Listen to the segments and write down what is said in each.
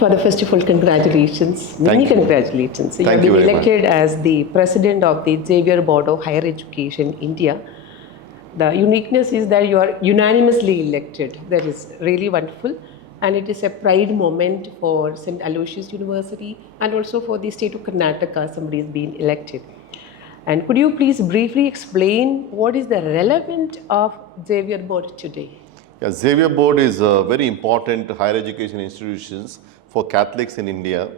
For the first of all, congratulations, many congratulations. You have been elected as the president of the Xavier Board of Higher Education, India. The uniqueness is that you are unanimously elected. That is really wonderful. And it is a pride moment for St. Aloysius University and also for the state of Karnataka, somebody is being elected. And could you please briefly explain what is the relevance of Xavier Board today? Yeah, Xavier Board is a very important higher education institutions for Catholics in India.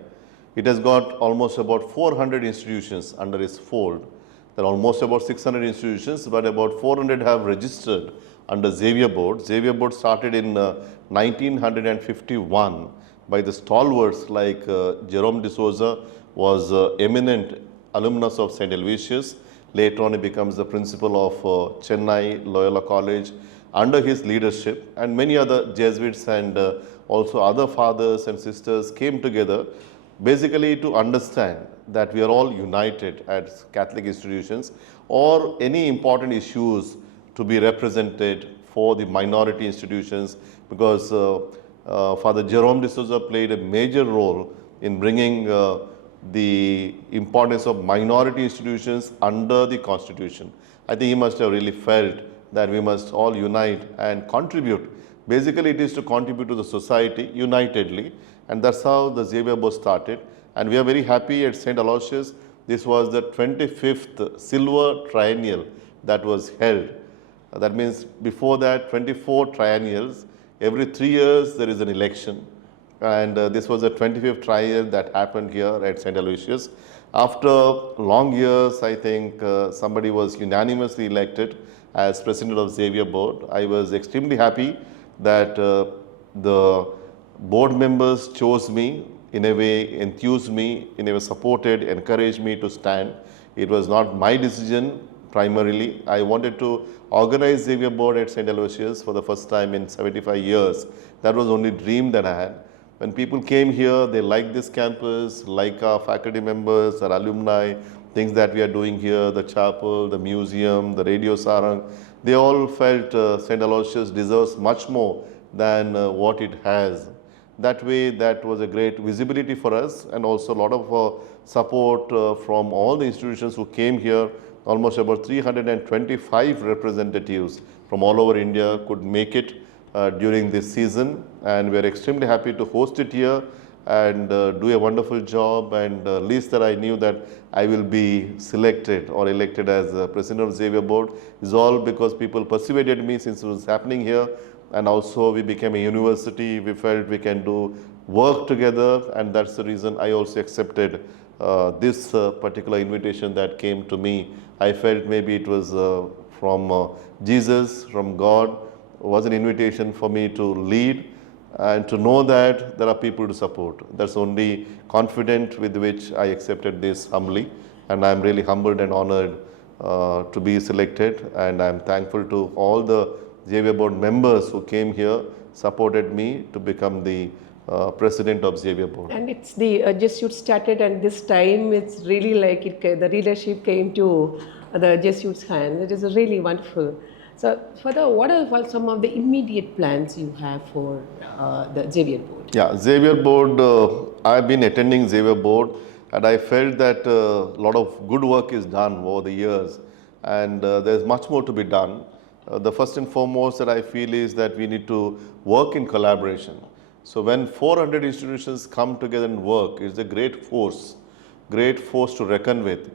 It has got almost about 400 institutions under its fold. There are almost about 600 institutions, but about 400 have registered under Xavier Board. Xavier Board started in 1951 by the stalwarts like Jerome D'Souza was eminent alumnus of St. Aloysius. Later on, he becomes the principal of Chennai Loyola College under his leadership, and many other Jesuits and also other fathers and sisters came together basically to understand that we are all united as Catholic institutions or any important issues to be represented for the minority institutions, because Father Jerome D'Souza played a major role in bringing the importance of minority institutions under the Constitution. I think he must have really felt that we must all unite and contribute. Basically, it is to contribute to the society unitedly, and that's how the Xavier Board started. And we are very happy at St. Aloysius. This was the 25th Silver Triennial that was held. That means before that, 24 triennials. Every 3 years, there is an election. And this was the 25th triennial that happened here at St. Aloysius. After long years, I think somebody was unanimously elected as president of Xavier Board. I was extremely happy that the board members chose me, in a way enthused me, in a way supported, encouraged me to stand. It was not my decision primarily. I wanted to organize Xavier Board at St. Aloysius for the first time in 75 years. That was the only dream that I had. When people came here, they liked this campus, like our faculty members, our alumni, things that we are doing here, the chapel, the museum, the radio sarang. They all felt St. Aloysius deserves much more than what it has. That way, that was a great visibility for us, and also a lot of support from all the institutions who came here. Almost about 325 representatives from all over India could make it during this season, and we are extremely happy to host it here and do a wonderful job. And least that I knew that I will be selected or elected as president of Xavier Board is all because people persuaded me since it was happening here, and also we became a university. We felt we can do work together, and that's the reason I also accepted this particular invitation that came to me. I felt maybe it was from Jesus, from God, was an invitation for me to lead and to know that there are people to support. That's only confident with which I accepted this humbly, and I'm really humbled and honored to be selected, and I'm thankful to all the Xavier Board members who came here, supported me to become the president of Xavier Board. And it's the Jesuits started, and this time it's really like the leadership came to the Jesuits' hand. It is really wonderful. So, what are some of the immediate plans you have for the Xavier Board? Yeah, Xavier Board, I've been attending Xavier Board, and I felt that a lot of good work is done over the years, and there's much more to be done. The first and foremost that I feel is that we need to work in collaboration. So when 400 institutions come together and work, it's a great force to reckon with.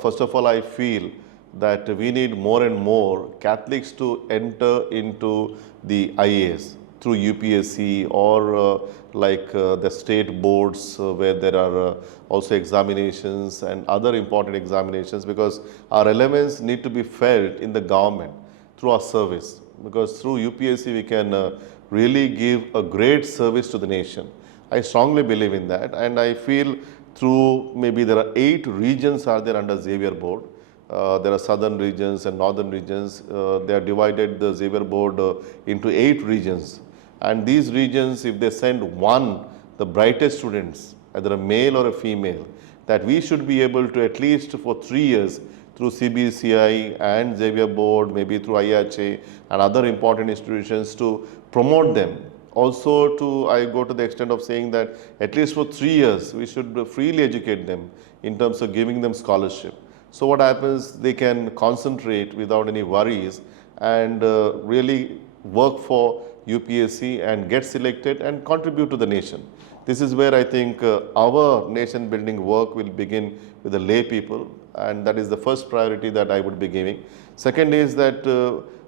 First of all, I feel that we need more and more Catholics to enter into the IAS through UPSC or the state boards where there are also examinations and other important examinations, because our relevance need to be felt in the government through our service, because through UPSC we can really give a great service to the nation. I strongly believe in that, and I feel through maybe there are 8 regions are there under Xavier Board. There are southern regions and northern regions. They are divided, the Xavier Board, into 8 regions. And these regions, if they send one, the brightest students, either a male or a female, that we should be able to at least for 3 years through CBCI and Xavier Board, maybe through IHA and other important institutions to promote them Also, I go to the extent of saying that at least for 3 years, we should freely educate them in terms of giving them scholarship. So what happens, they can concentrate without any worries and really work for UPSC and get selected and contribute to the nation. This is where I think our nation building work will begin with the lay people, and that is the first priority that I would be giving. Second is that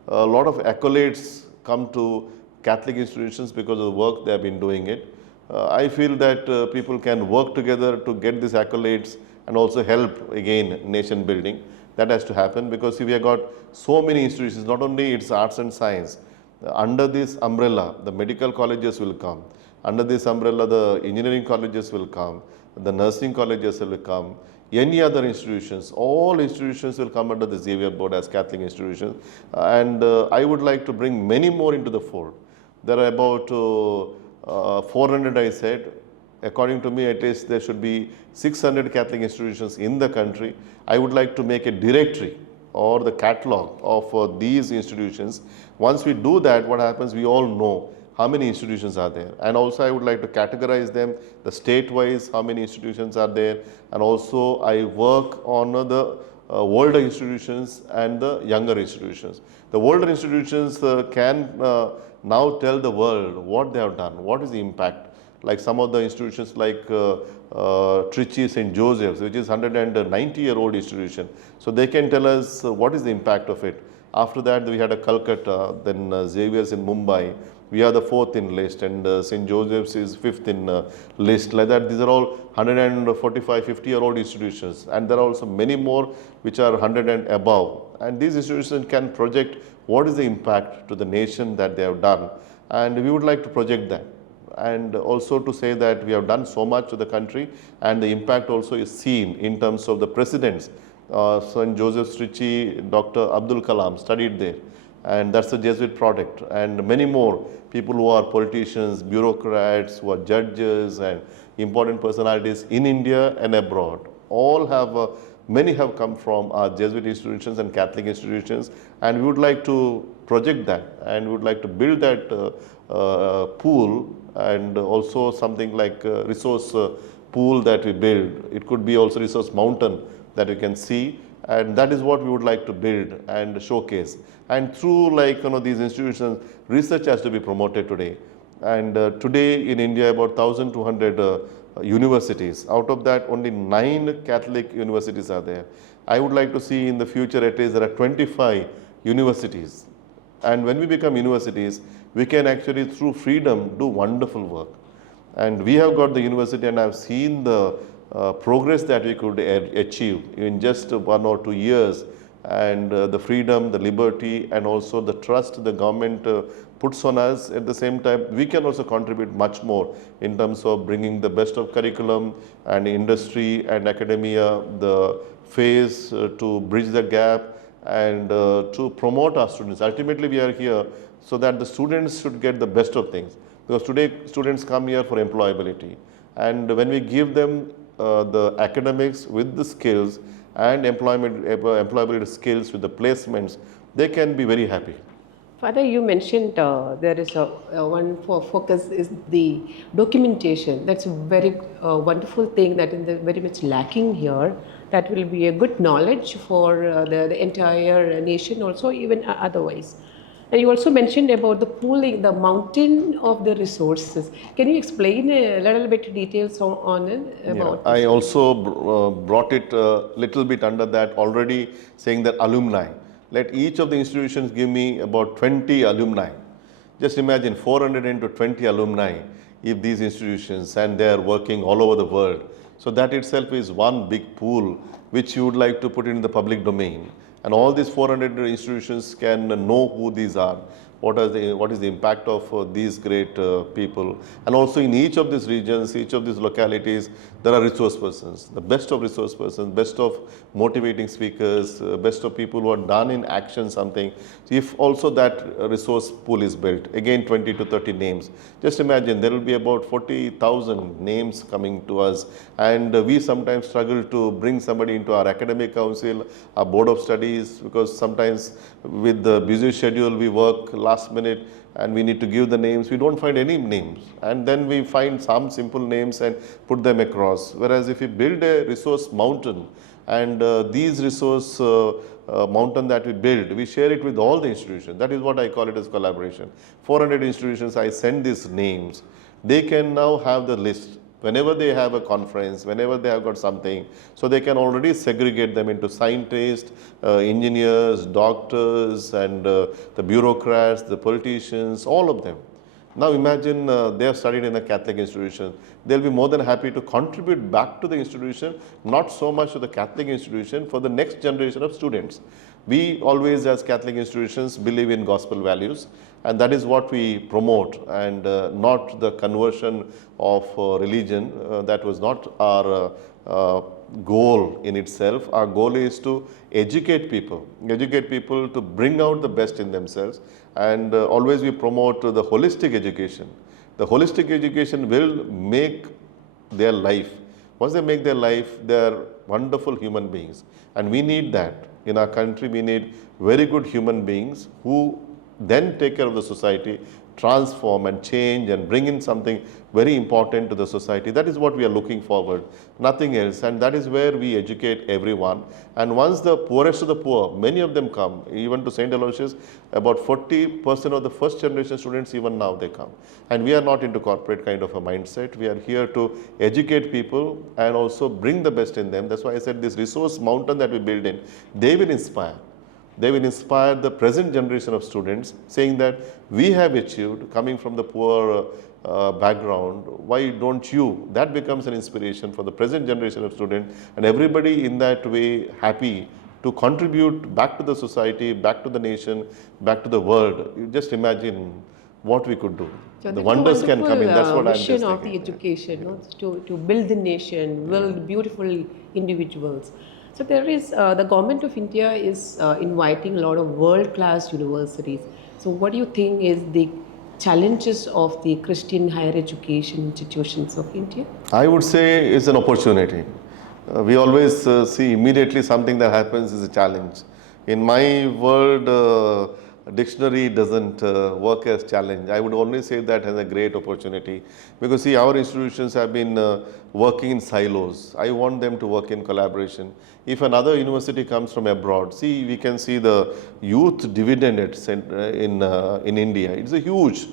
a lot of accolades come to Catholic institutions because of the work they have been doing it. I feel that people can work together to get these accolades and also help again nation building. That has to happen because we have got so many institutions, not only it's arts and science. Under this umbrella, the medical colleges will come. Under this umbrella, the engineering colleges will come. The nursing colleges will come. Any other institutions, all institutions will come under the Xavier board as Catholic institutions. And I would like to bring many more into the fold. There are about 400, I said. According to me, at least there should be 600 Catholic institutions in the country. I would like to make a directory or the catalog of these institutions. Once we do that, what happens, we all know how many institutions are there. And also I would like to categorize them, the state-wise, how many institutions are there. And also I work on the older institutions and the younger institutions. The older institutions can now tell the world what they have done, what is the impact. Like some of the institutions like Trichy St. Joseph's, which is 190-year-old institution. So they can tell us what is the impact of it. After that, we had a Calcutta, then Xavier's in Mumbai. We are the 4th in list, and St. Joseph's is 5th in list. Like that, these are all 145, 50-year-old institutions. And there are also many more which are 100 and above. And these institutions can project what is the impact to the nation that they have done. And we would like to project that. And also to say that we have done so much to the country, and the impact also is seen in terms of the presidents. St. Joseph's Trichy, Dr. Abdul Kalam studied there, and that's a Jesuit product. And many more people who are politicians, bureaucrats, who are judges and important personalities in India and abroad, all have, many have come from our Jesuit institutions and Catholic institutions, and we would like to project that, and we would like to build that pool, and also something like resource pool that we build. It could be also resource mountain that you can see, and that is what we would like to build and showcase. And through these institutions, research has to be promoted today. And today in India, about 1,200 universities. Out of that, only 9 Catholic universities are there. I would like to see in the future at least there are 25 universities. And when we become universities, we can actually, through freedom, do wonderful work. And we have got the university, and I've seen the progress that we could achieve in just 1 or 2 years, and the freedom, the liberty, and also the trust the government puts on us. At the same time, we can also contribute much more in terms of bringing the best of curriculum and industry and academia, the phase to bridge the gap and to promote our students. Ultimately, we are here so that the students should get the best of things. Because today, students come here for employability. And when we give them the academics with the skills and employability skills with the placements, they can be very happy. Father, you mentioned there is one focus is the documentation. That's a very wonderful thing that is very much lacking here. That will be a good knowledge for the entire nation, also even otherwise. And you also mentioned about the pooling, the mountain of the resources. Can you explain a little bit details on it? About I also brought it a little bit under that already, saying that alumni. Let each of the institutions give me about 20 alumni. Just imagine 400 into 20 alumni if these institutions, and they are working all over the world. So that itself is one big pool which you would like to put in the public domain. And all these 400 institutions can know who these are, what is the impact of these great people. And also in each of these regions, each of these localities, there are resource persons, the best of resource persons, best of motivating speakers, best of people who are done in action something. So if also that resource pool is built, again 20 to 30 names. Just imagine there will be about 40,000 names coming to us, and we sometimes struggle to bring somebody into our academic council, our board of studies, because sometimes with the busy schedule we work last minute, and we need to give the names. We don't find any names, and then we find some simple names and put them across. Whereas if we build a resource mountain, and these resource mountain that we build, we share it with all the institutions. That is what I call it as collaboration. 400 institutions, I send these names. They can now have the list. Whenever they have a conference, whenever they have got something, so they can already segregate them into scientists, engineers, doctors, and the bureaucrats, the politicians, all of them. Now imagine they have studied in a Catholic institution. They'll be more than happy to contribute back to the institution, not so much to the Catholic institution, for the next generation of students. We always, as Catholic institutions, believe in gospel values, and that is what we promote, and not the conversion of religion. That was not our goal in itself. Our goal is to educate people to bring out the best in themselves, and always we promote the holistic education. The holistic education will make their life. Once they make their life, they are wonderful human beings, and we need that. In our country, we need very good human beings who then take care of the society, transform and change and bring in something very important to the society. That is what we are looking forward, nothing else. And that is where we educate everyone. And once the poorest of the poor, many of them come, even to St. Aloysius, about 40% of the first generation students, even now they come. And we are not into corporate kind of a mindset. We are here to educate people and also bring the best in them. That's why I said this resource mountain that we build in, they will inspire. They will inspire the present generation of students, saying that we have achieved, coming from the poor background, why don't you? That becomes an inspiration for the present generation of students, and everybody in that way happy to contribute back to the society, back to the nation, back to the world. You just imagine what we could do. So the wonders can come in. That's what I'm just thinking. Mission of thinking. the education, to build the nation, build beautiful individuals. So there is, the government of India is inviting a lot of world-class universities. So what do you think is the challenges of the Christian higher education institutions of India? I would say it's an opportunity. We always see immediately something that happens is a challenge. In my world, dictionary doesn't work as challenge. I would only say that as a great opportunity, because see, our institutions have been working in silos. I want them to work in collaboration. If another university comes from abroad, see, we can see the youth dividend in India. It's a huge.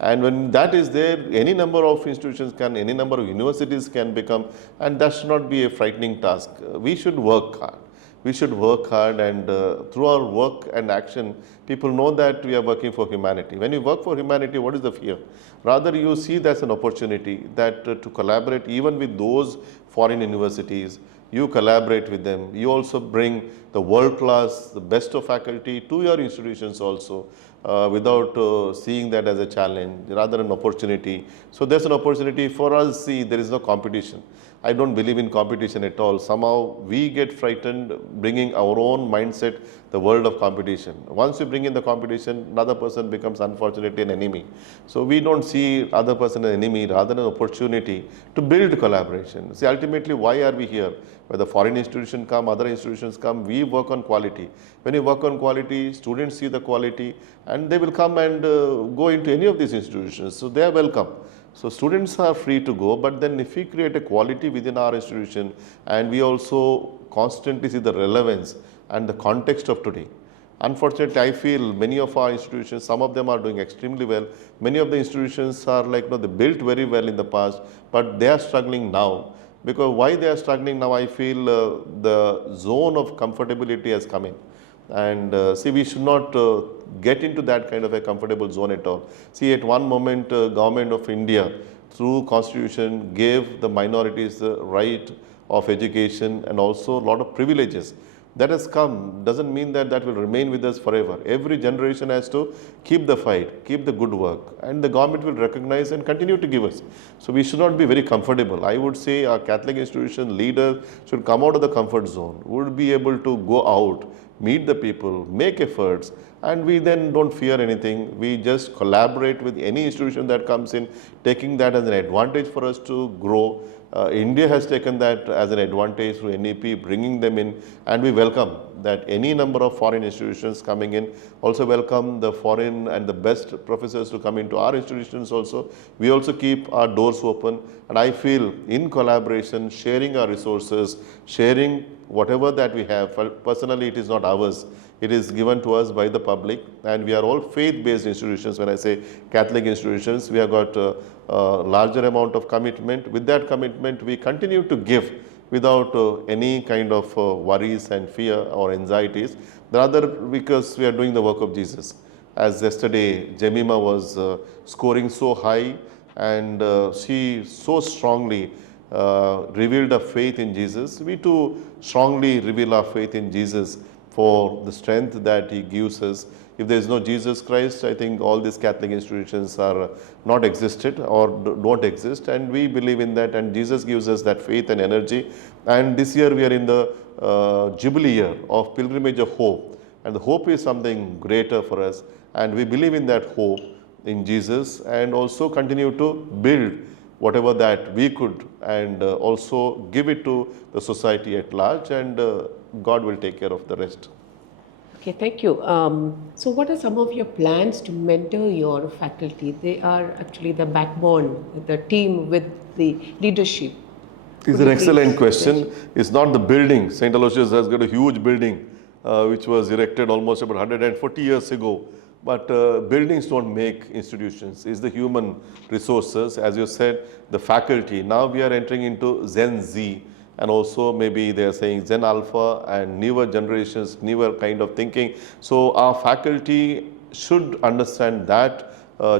And when that is there, any number of institutions can, any number of universities can become, and that should not be a frightening task. We should work hard. We should work hard, and through our work and action, people know that we are working for humanity. When you work for humanity, what is the fear? Rather, you see that's an opportunity that to collaborate even with those foreign universities. You collaborate with them. You also bring the world class, the best of faculty to your institutions also, without seeing that as a challenge, rather an opportunity. So there's an opportunity for us. See, there is no competition. I don't believe in competition at all. Somehow we get frightened bringing our own mindset, the world of competition. Once you bring in the competition, another person becomes unfortunately an enemy. So we don't see other person as an enemy, rather an opportunity to build collaboration. See, ultimately, why are we here? Whether foreign institutions come, other institutions come, we work on quality. When you work on quality, students see the quality, and they will come and go into any of these institutions. So they are welcome. So students are free to go, but then if we create a quality within our institution, and we also constantly see the relevance and the context of today. Unfortunately, I feel many of our institutions, some of them are doing extremely well. Many of the institutions are like, they built very well in the past, but they are struggling now. Because why they are struggling now, I feel the zone of comfortability has come in. And see, we should not get into that kind of a comfortable zone at all. See, at one moment, government of India, through constitution, gave the minorities the right of education and also a lot of privileges. That has come, doesn't mean that that will remain with us forever. Every generation has to keep the fight, keep the good work, and the government will recognize and continue to give us. So we should not be very comfortable. I would say our Catholic institution leaders should come out of the comfort zone, would be able to go out, meet the people, make efforts, and we then don't fear anything. We just collaborate with any institution that comes in, taking that as an advantage for us to grow. India has taken that as an advantage through NEP, bringing them in, and we welcome that any number of foreign institutions coming in. Also welcome the foreign and the best professors to come into our institutions also. We also keep our doors open, and I feel in collaboration, sharing our resources, sharing whatever that we have. Personally, it is not ours. It is given to us by the public, and we are all faith-based institutions. When I say Catholic institutions, we have got a larger amount of commitment. With that commitment, we continue to give without any kind of worries and fear or anxieties, rather because we are doing the work of Jesus. As yesterday, Jemima was scoring so high, and she so strongly revealed her faith in Jesus. We too strongly reveal our faith in Jesus for the strength that He gives us. If there is no Jesus Christ, I think all these Catholic institutions are not existed or don't exist, and we believe in that, and Jesus gives us that faith and energy. And this year we are in the Jubilee year of pilgrimage of hope, and the hope is something greater for us, and we believe in that hope in Jesus, and also continue to build whatever that we could, and also give it to the society at large, and God will take care of the rest. Okay, thank you. So what are some of your plans to mentor your faculty? They are actually the backbone, the team with the leadership. It's an excellent question. It's not the building. St. Aloysius has got a huge building which was erected almost about 140 years ago. But buildings don't make institutions. It's the human resources, as you said, the faculty. Now we are entering into Gen Z, and also maybe they are saying Gen Alpha and newer generations, newer kind of thinking. So our faculty should understand that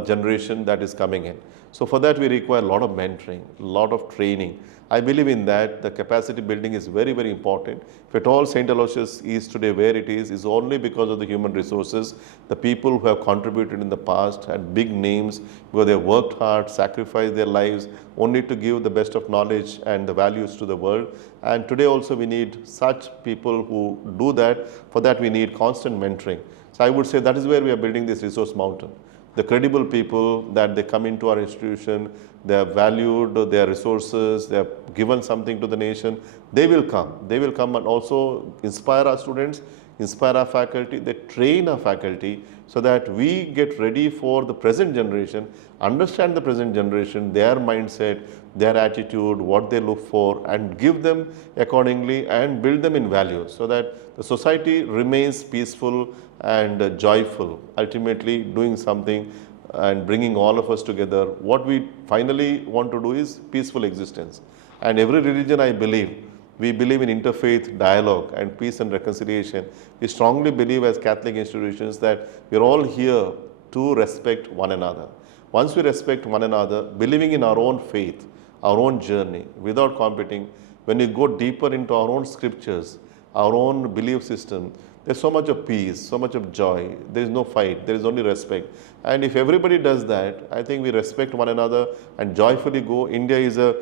generation that is coming in. So for that we require a lot of mentoring, a lot of training. I believe in that. The capacity building is very, very important. If at all St. Aloysius is today where it is only because of the human resources, the people who have contributed in the past, had big names, because they worked hard, sacrificed their lives, only to give the best of knowledge and the values to the world. And today also we need such people who do that. For that we need constant mentoring. So I would say that is where we are building this resource mountain. The credible people that they come into our institution, they have valued their resources, they have given something to the nation, they will come. They will come and also inspire our students, inspire our faculty, they train our faculty so that we get ready for the present generation, understand the present generation, their mindset, their attitude, what they look for, and give them accordingly and build them in values so that the society remains peaceful and joyful, ultimately doing something and bringing all of us together. What we finally want to do is peaceful existence. And every religion, I believe, we believe in interfaith dialogue and peace and reconciliation. We strongly believe as Catholic institutions that we're all here to respect one another. Once we respect one another, believing in our own faith, our own journey, without competing, when we go deeper into our own scriptures, our own belief system, there's so much of peace, so much of joy. There is no fight, there is only respect. And if everybody does that, I think we respect one another and joyfully go. India is a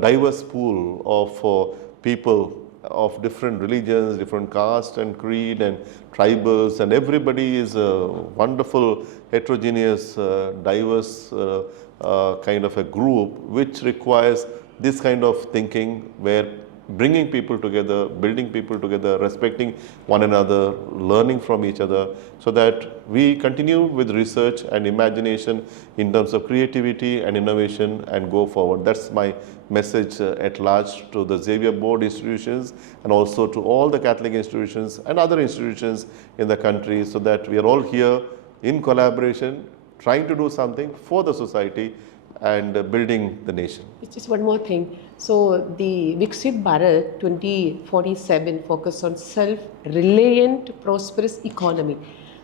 diverse pool of people of different religions, different caste and creed and tribals, and everybody is a wonderful, heterogeneous, diverse kind of a group, which requires this kind of thinking where bringing people together, building people together, respecting one another, learning from each other, so that we continue with research and imagination in terms of creativity and innovation and go forward. That's my message at large to the Xavier board institutions and also to all the Catholic institutions and other institutions in the country, so that we are all here in collaboration, trying to do something for the society and building the nation. It's just one more thing. So the Viksit Bharat 2047 focus on self-reliant, prosperous economy.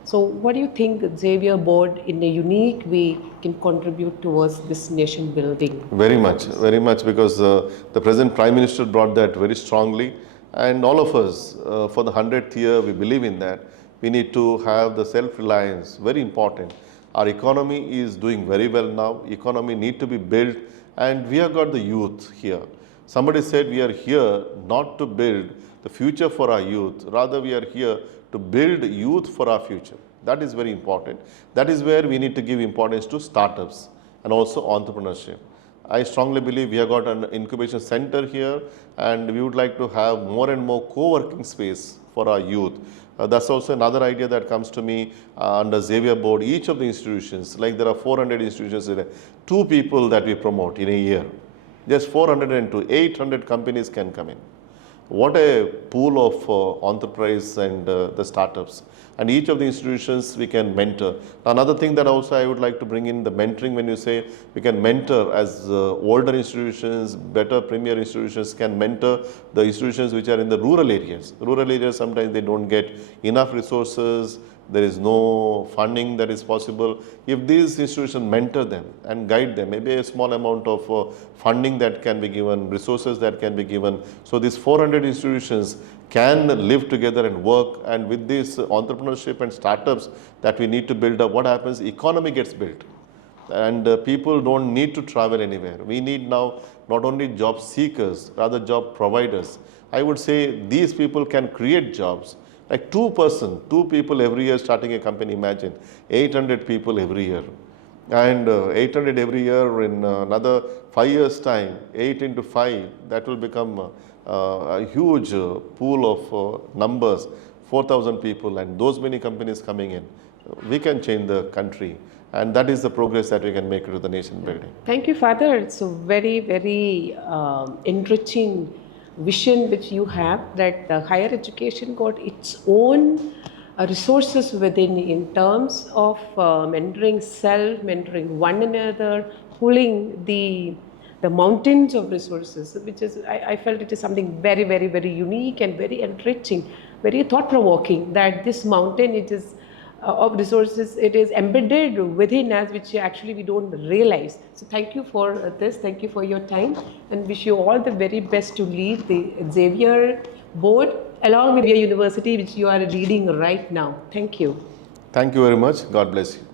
So what do you think Xavier board in a unique way can contribute towards this nation building? Very much, because the present Prime Minister brought that very strongly, and all of us for the 100th year we believe in that. We need to have the self-reliance, very important. Our economy is doing very well now. Economy need to be built, and we have got the youth here. Somebody said we are here not to build the future for our youth, rather we are here to build youth for our future. That is very important. That is where we need to give importance to startups and also entrepreneurship. I strongly believe we have got an incubation center here, and we would like to have more and more co-working space for our youth. That's also another idea that comes to me under Xavier board. Each of the institutions, like there are 400 institutions, 2 people that we promote in a year. Just 402, 800 companies can come in. What a pool of enterprise and the startups. And each of the institutions we can mentor. Another thing that also I would like to bring in the mentoring, when you say we can mentor as older institutions, better premier institutions can mentor the institutions which are in the rural areas. Rural areas, sometimes they don't get enough resources, there is no funding that is possible. If these institutions mentor them and guide them, maybe a small amount of funding that can be given, resources that can be given. So these 400 institutions can live together and work, and with this entrepreneurship and startups that we need to build up, what happens? Economy gets built. And people don't need to travel anywhere. We need now not only job seekers, rather job providers. I would say these people can create jobs. Like 2 people every year starting a company, imagine 800 people every year. And 800 every year in another 5 years time, 8 into 5, that will become a huge pool of numbers, 4,000 people, and those many companies coming in. We can change the country, and that is the progress that we can make to the nation building. Thank you, Father. It's a very, very enriching vision which you have, that the higher education got its own resources within in terms of mentoring self, mentoring one another, pulling the mountains of resources, which is, I felt it is something very, very, very unique and very enriching, very thought-provoking, that this mountain, it is of resources, it is embedded within us, which actually we don't realize. So thank you for this, thank you for your time, and wish you all the very best to lead the Xavier board along with your university, which you are leading right now. Thank you. Thank you very much. God bless you.